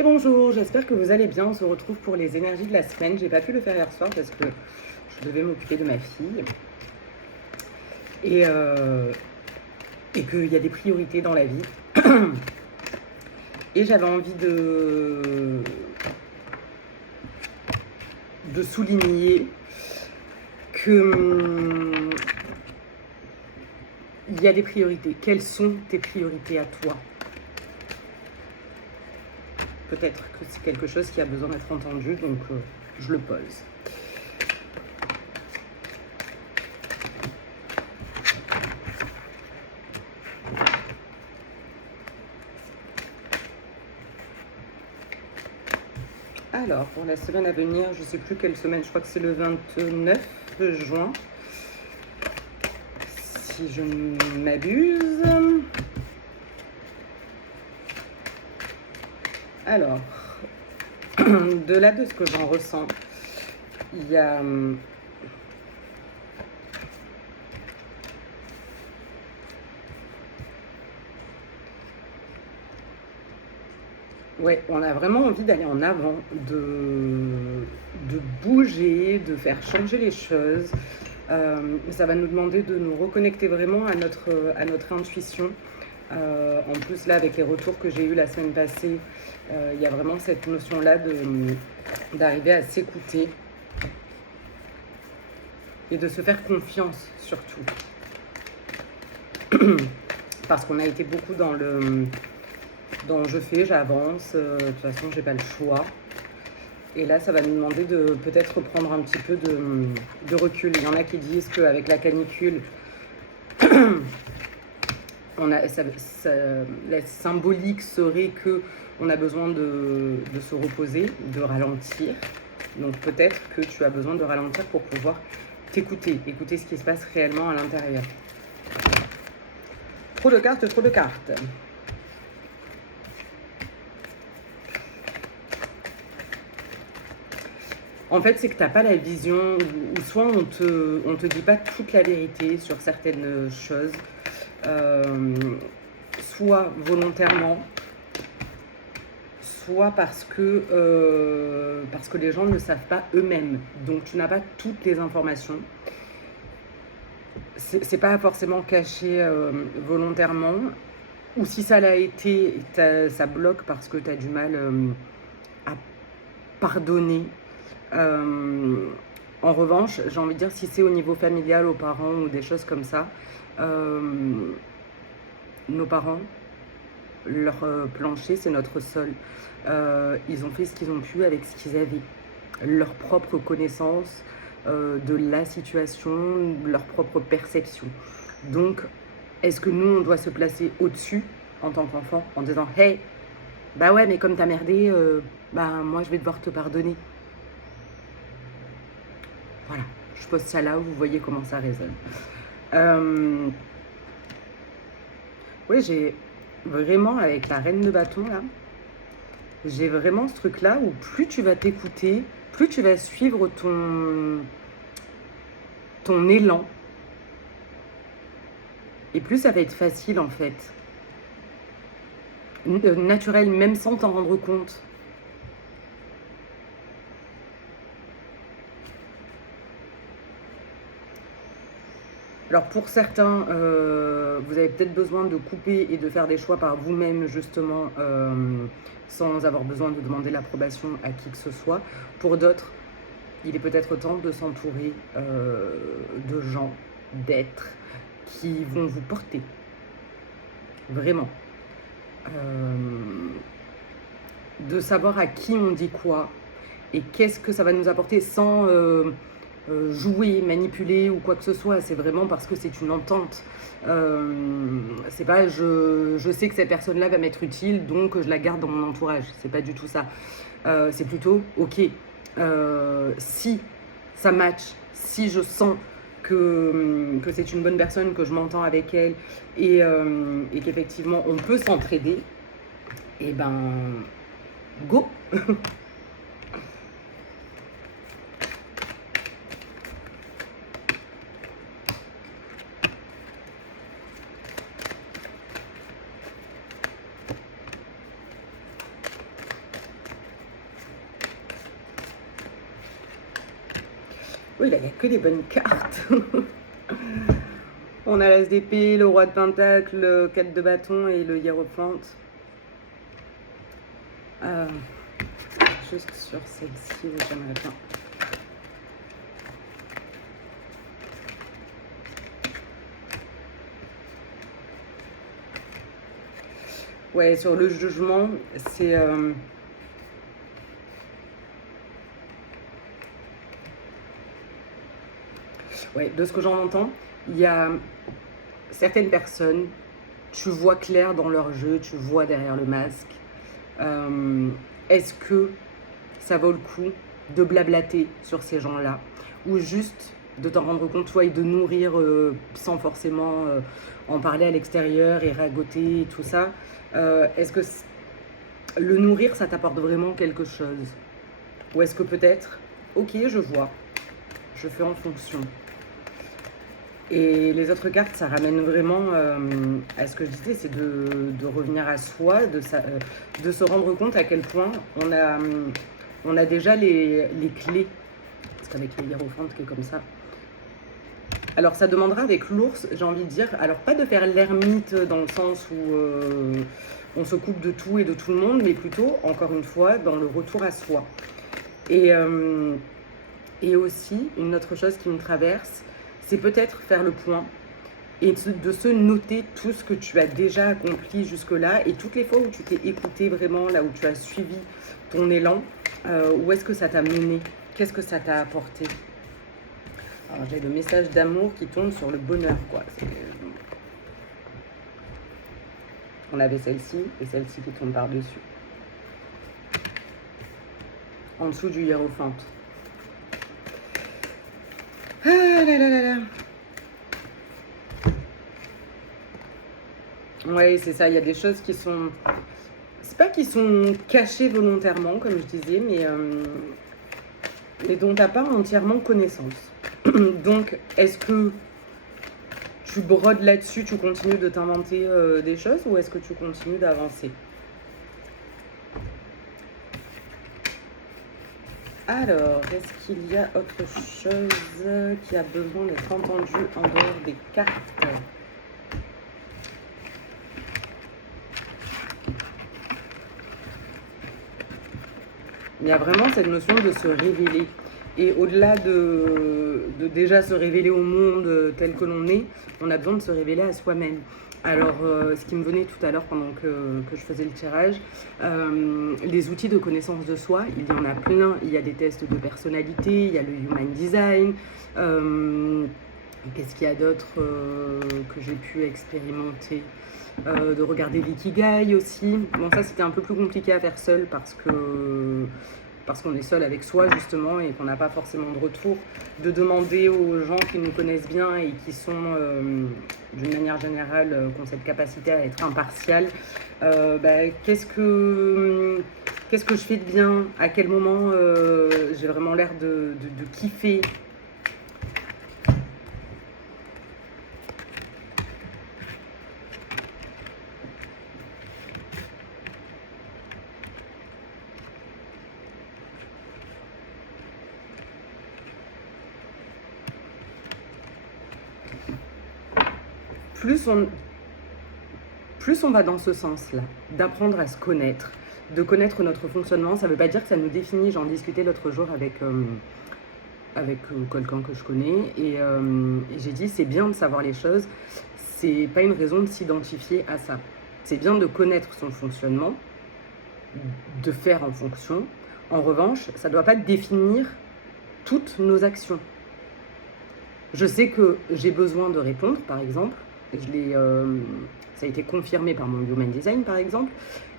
Et bonjour, j'espère que vous allez bien. On se retrouve pour les énergies de la semaine. J'ai pas pu le faire hier soir parce que je devais m'occuper de ma fille. Et qu'il y a des priorités dans la vie. Et j'avais envie de souligner que il y a des priorités. Quelles sont tes priorités à toi? Peut-être que c'est quelque chose qui a besoin d'être entendu, donc je le pose. Alors, pour la semaine à venir, je ne sais plus quelle semaine, je crois que c'est le 29 juin, si je ne m'abuse. Alors, de là de ce que j'en ressens, il y a ouais, on a vraiment envie d'aller en avant, de bouger, de faire changer les choses. Ça va nous demander de nous reconnecter vraiment à notre intuition. En plus, là, avec les retours que j'ai eus la semaine passée, il y a vraiment cette notion-là d'arriver à s'écouter et de se faire confiance, surtout. Parce qu'on a été beaucoup dans je fais, j'avance, de toute façon, j'ai pas le choix. Et là, ça va nous demander de peut-être prendre un petit peu de recul. Il y en a qui disent qu'avec la canicule, la symbolique serait qu'on a besoin de se reposer, de ralentir. Donc peut-être que tu as besoin de ralentir pour pouvoir t'écouter, écouter ce qui se passe réellement à l'intérieur. Trop de cartes, trop de cartes. En fait, c'est que tu n'as pas la vision, ou soit on te dit pas toute la vérité sur certaines choses, soit volontairement, soit parce que les gens ne le savent pas eux-mêmes. Donc, tu n'as pas toutes les informations. C'est pas forcément caché volontairement. Ou si ça l'a été, ça bloque parce que tu as du mal à pardonner. En revanche, j'ai envie de dire, si c'est au niveau familial, aux parents ou des choses comme ça, nos parents, leur plancher, c'est notre sol. Ils ont fait ce qu'ils ont pu avec ce qu'ils avaient. Leur propre connaissance de la situation, leur propre perception. Donc, est-ce que nous, on doit se placer au-dessus en tant qu'enfant en disant « Hey, bah ouais, mais comme t'as merdé, moi, je vais devoir te pardonner. » Voilà, je pose ça là, vous voyez comment ça résonne. Oui, j'ai vraiment, avec la reine de bâton, là, j'ai vraiment ce truc-là où plus tu vas t'écouter, plus tu vas suivre ton élan, et plus ça va être facile, en fait. Naturel, même sans t'en rendre compte. Alors pour certains, vous avez peut-être besoin de couper et de faire des choix par vous-même justement, sans avoir besoin de demander l'approbation à qui que ce soit. Pour d'autres, il est peut-être temps de s'entourer de gens, d'êtres qui vont vous porter. Vraiment. De savoir à qui on dit quoi et qu'est-ce que ça va nous apporter sans... jouer, manipuler ou quoi que ce soit, c'est vraiment parce que c'est une entente. C'est pas je sais que cette personne-là va m'être utile, donc je la garde dans mon entourage. C'est pas du tout ça. C'est plutôt, ok, si ça match, si je sens que c'est une bonne personne, que je m'entends avec elle et qu'effectivement on peut s'entraider, et ben go. Oui, là, il n'y a que des bonnes cartes. On a l'As d'épée, le roi de pentacle, le 4 de bâton et le hiérophante. Juste sur celle-ci, j'aimerais bien. Ouais, sur le jugement, c'est... Ouais, de ce que j'en entends, il y a certaines personnes, tu vois clair dans leur jeu, tu vois derrière le masque. Est-ce que ça vaut le coup de blablater sur ces gens-là ou juste de t'en rendre compte, toi, et de nourrir sans forcément en parler à l'extérieur et ragoter et tout ça. Est-ce que le nourrir, ça t'apporte vraiment quelque chose? Ou est-ce que peut-être, ok, je vois, je fais en fonction. Et les autres cartes, ça ramène vraiment à ce que je disais, c'est de revenir à soi, de se rendre compte à quel point on a déjà les clés. Parce qu'avec le hiérophante qui est comme ça. Alors ça demandera avec l'ours, j'ai envie de dire, alors pas de faire l'ermite dans le sens où on se coupe de tout et de tout le monde, mais plutôt, encore une fois, dans le retour à soi. Et aussi, une autre chose qui me traverse, c'est peut-être faire le point et de se noter tout ce que tu as déjà accompli jusque-là et toutes les fois où tu t'es écouté vraiment, là où tu as suivi ton élan, où est-ce que ça t'a mené? Qu'est-ce que ça t'a apporté? Alors j'ai le message d'amour qui tombe sur le bonheur, quoi. On avait celle-ci et celle-ci qui tombe par-dessus. En dessous du hiérophante. Ah là là là là. Ouais, c'est ça, il y a des choses qui sont... C'est pas qu'ils sont cachées volontairement, comme je disais, mais dont tu n'as pas entièrement connaissance. Donc, est-ce que tu brodes là-dessus, tu continues de t'inventer des choses ou est-ce que tu continues d'avancer? Alors, est-ce qu'il y a autre chose qui a besoin d'être entendu en dehors des cartes? Il y a vraiment cette notion de se révéler. Et au-delà de déjà se révéler au monde tel que l'on est, on a besoin de se révéler à soi-même. Alors, ce qui me venait tout à l'heure pendant que je faisais le tirage, les outils de connaissance de soi, il y en a plein. Il y a des tests de personnalité, il y a le Human Design. Qu'est-ce qu'il y a d'autre que j'ai pu expérimenter? De regarder l'ikigai aussi. Bon, ça, c'était un peu plus compliqué à faire seul parce qu'on est seul avec soi justement et qu'on n'a pas forcément de retour, de demander aux gens qui nous connaissent bien et qui sont d'une manière générale qui ont cette capacité à être impartial, qu'est-ce que je fais de bien, à quel moment j'ai vraiment l'air de kiffer. Plus on va dans ce sens-là, d'apprendre à se connaître, de connaître notre fonctionnement, ça ne veut pas dire que ça nous définit. J'en discutais l'autre jour avec quelqu'un que je connais et j'ai dit c'est bien de savoir les choses, c'est pas une raison de s'identifier à ça. C'est bien de connaître son fonctionnement, de faire en fonction. En revanche, ça ne doit pas définir toutes nos actions. Je sais que j'ai besoin de répondre, par exemple. Ça a été confirmé par mon Human Design, par exemple.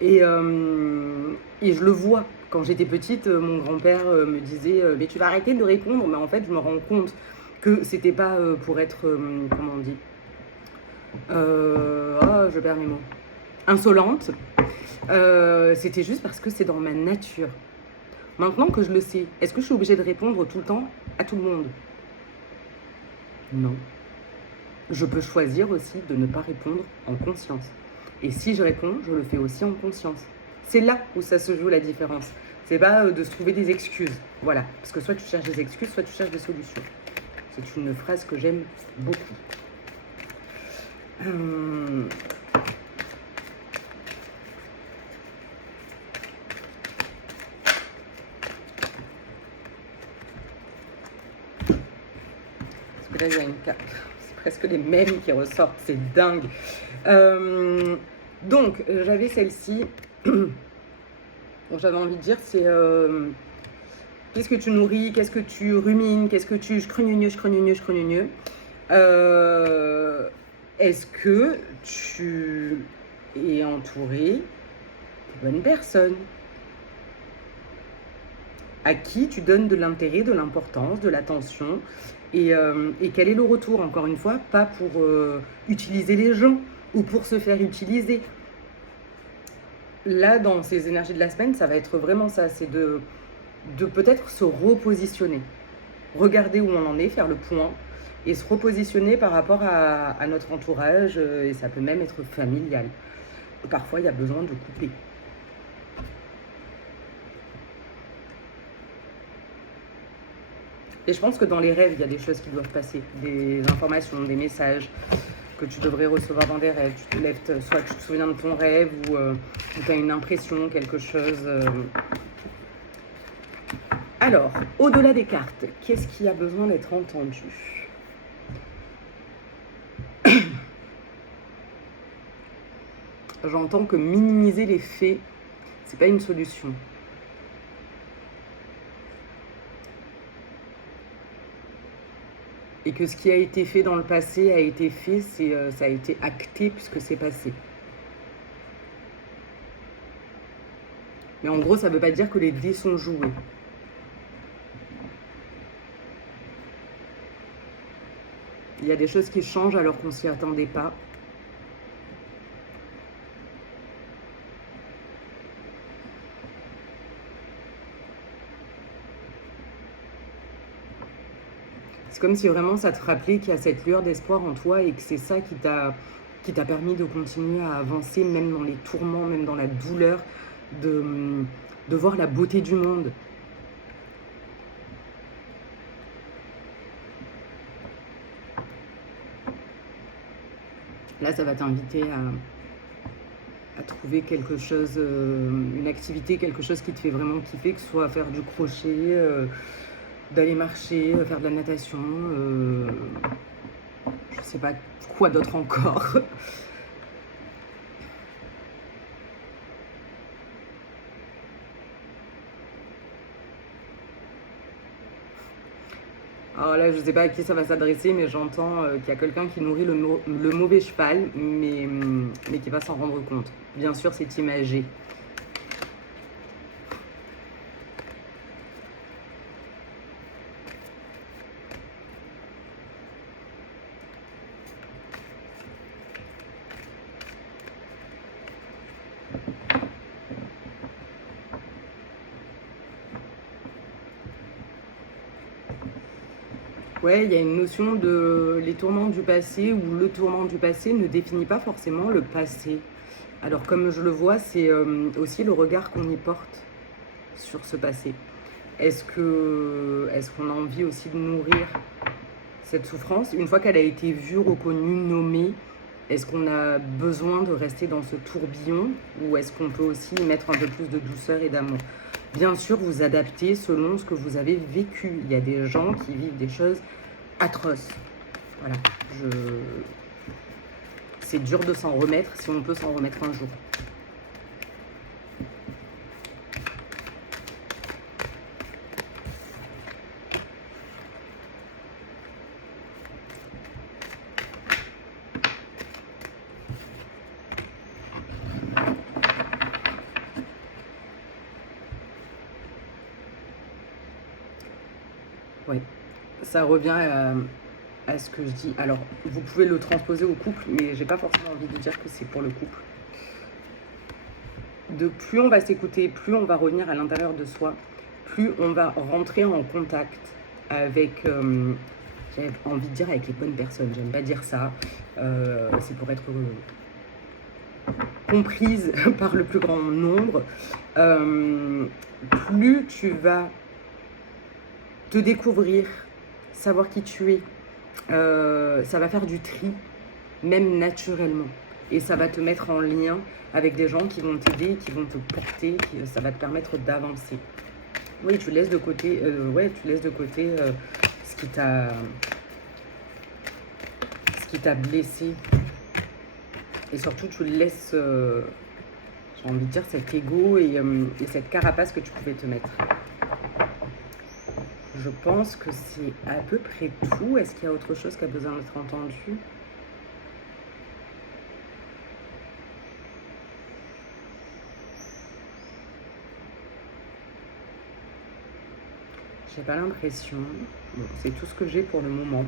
Et je le vois. Quand j'étais petite, mon grand-père me disait « Mais tu vas arrêter de répondre ». Mais en fait, je me rends compte que c'était pas pour être, comment on dit, je perds mes mots, insolente. C'était juste parce que c'est dans ma nature. Maintenant que je le sais, est-ce que je suis obligée de répondre tout le temps à tout le monde? Non. Je peux choisir aussi de ne pas répondre en conscience. Et si je réponds, je le fais aussi en conscience. C'est là où ça se joue la différence. C'est pas de se trouver des excuses. Voilà. Parce que soit tu cherches des excuses, soit tu cherches des solutions. C'est une phrase que j'aime beaucoup. Parce que là, il y a une carte. C'est presque les mêmes qui ressortent. C'est dingue. Donc, j'avais celle-ci. Bon, j'avais envie de dire, c'est qu'est-ce que tu nourris, qu'est-ce que tu rumines, qu'est-ce que tu je crenougneux. Est-ce que tu es entouré de bonnes personnes à qui tu donnes de l'intérêt, de l'importance, de l'attention et quel est le retour, encore une fois, pas pour utiliser les gens ou pour se faire utiliser. Là, dans ces énergies de la semaine, ça va être vraiment ça, c'est de peut-être se repositionner, regarder où on en est, faire le point et se repositionner par rapport à notre entourage, et ça peut même être familial. Parfois, il y a besoin de couper. Et je pense que dans les rêves, il y a des choses qui doivent passer, des informations, des messages que tu devrais recevoir dans des rêves. Tu te lèves, soit tu te souviens de ton rêve ou tu as une impression, quelque chose. Alors, au-delà des cartes, qu'est-ce qui a besoin d'être entendu? J'entends que minimiser les faits, c'est pas une solution. Et que ce qui a été fait dans le passé a été fait, ça a été acté puisque c'est passé. Mais en gros, ça ne veut pas dire que les dés sont joués. Il y a des choses qui changent alors qu'on ne s'y attendait pas. C'est comme si vraiment ça te rappelait qu'il y a cette lueur d'espoir en toi et que c'est ça qui t'a permis de continuer à avancer, même dans les tourments, même dans la douleur, de voir la beauté du monde. Là, ça va t'inviter à trouver quelque chose, une activité, quelque chose qui te fait vraiment kiffer, que ce soit faire du crochet, d'aller marcher, faire de la natation, je sais pas quoi d'autre encore. Alors là, je sais pas à qui ça va s'adresser, mais j'entends qu'il y a quelqu'un qui nourrit le mauvais cheval, mais qui va s'en rendre compte. Bien sûr, c'est imagé. Ouais, il y a une notion de les tourments du passé où le tourment du passé ne définit pas forcément le passé. Alors comme je le vois, c'est aussi le regard qu'on y porte sur ce passé. Est-ce qu'on a envie aussi de nourrir cette souffrance une fois qu'elle a été vue, reconnue, nommée? Est-ce qu'on a besoin de rester dans ce tourbillon ou est-ce qu'on peut aussi y mettre un peu plus de douceur et d'amour? Bien sûr, vous adaptez selon ce que vous avez vécu. Il y a des gens qui vivent des choses atroces. Voilà, c'est dur de s'en remettre si on peut s'en remettre un jour. Ouais, ça revient à ce que je dis. Alors, vous pouvez le transposer au couple, mais j'ai pas forcément envie de dire que c'est pour le couple. De plus on va s'écouter, plus on va revenir à l'intérieur de soi, plus on va rentrer en contact avec, j'ai envie de dire avec les bonnes personnes. J'aime pas dire ça. C'est pour être comprise par le plus grand nombre. Plus plus tu vas te découvrir, savoir qui tu es, ça va faire du tri, même naturellement. Et ça va te mettre en lien avec des gens qui vont t'aider, qui vont te porter, ça va te permettre d'avancer. Oui, tu laisses de côté, ce qui t'a blessé. Et surtout, tu laisses, j'ai envie de dire, cet ego et cette carapace que tu pouvais te mettre. Je pense que c'est à peu près tout. Est-ce qu'il y a autre chose qui a besoin d'être entendu? J'ai pas l'impression. Bon, c'est tout ce que j'ai pour le moment.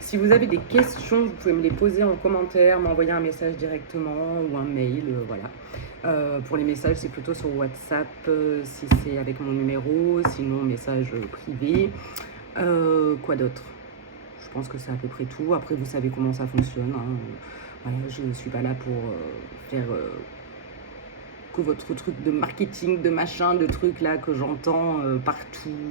Si vous avez des questions, vous pouvez me les poser en commentaire, m'envoyer un message directement ou un mail, voilà. Pour les messages, c'est plutôt sur WhatsApp, si c'est avec mon numéro, sinon message privé. Quoi d'autre? Je pense que c'est à peu près tout. Après, vous savez comment ça fonctionne, hein. Voilà, je ne suis pas là pour faire que votre truc de marketing, de machin, de trucs là que j'entends partout.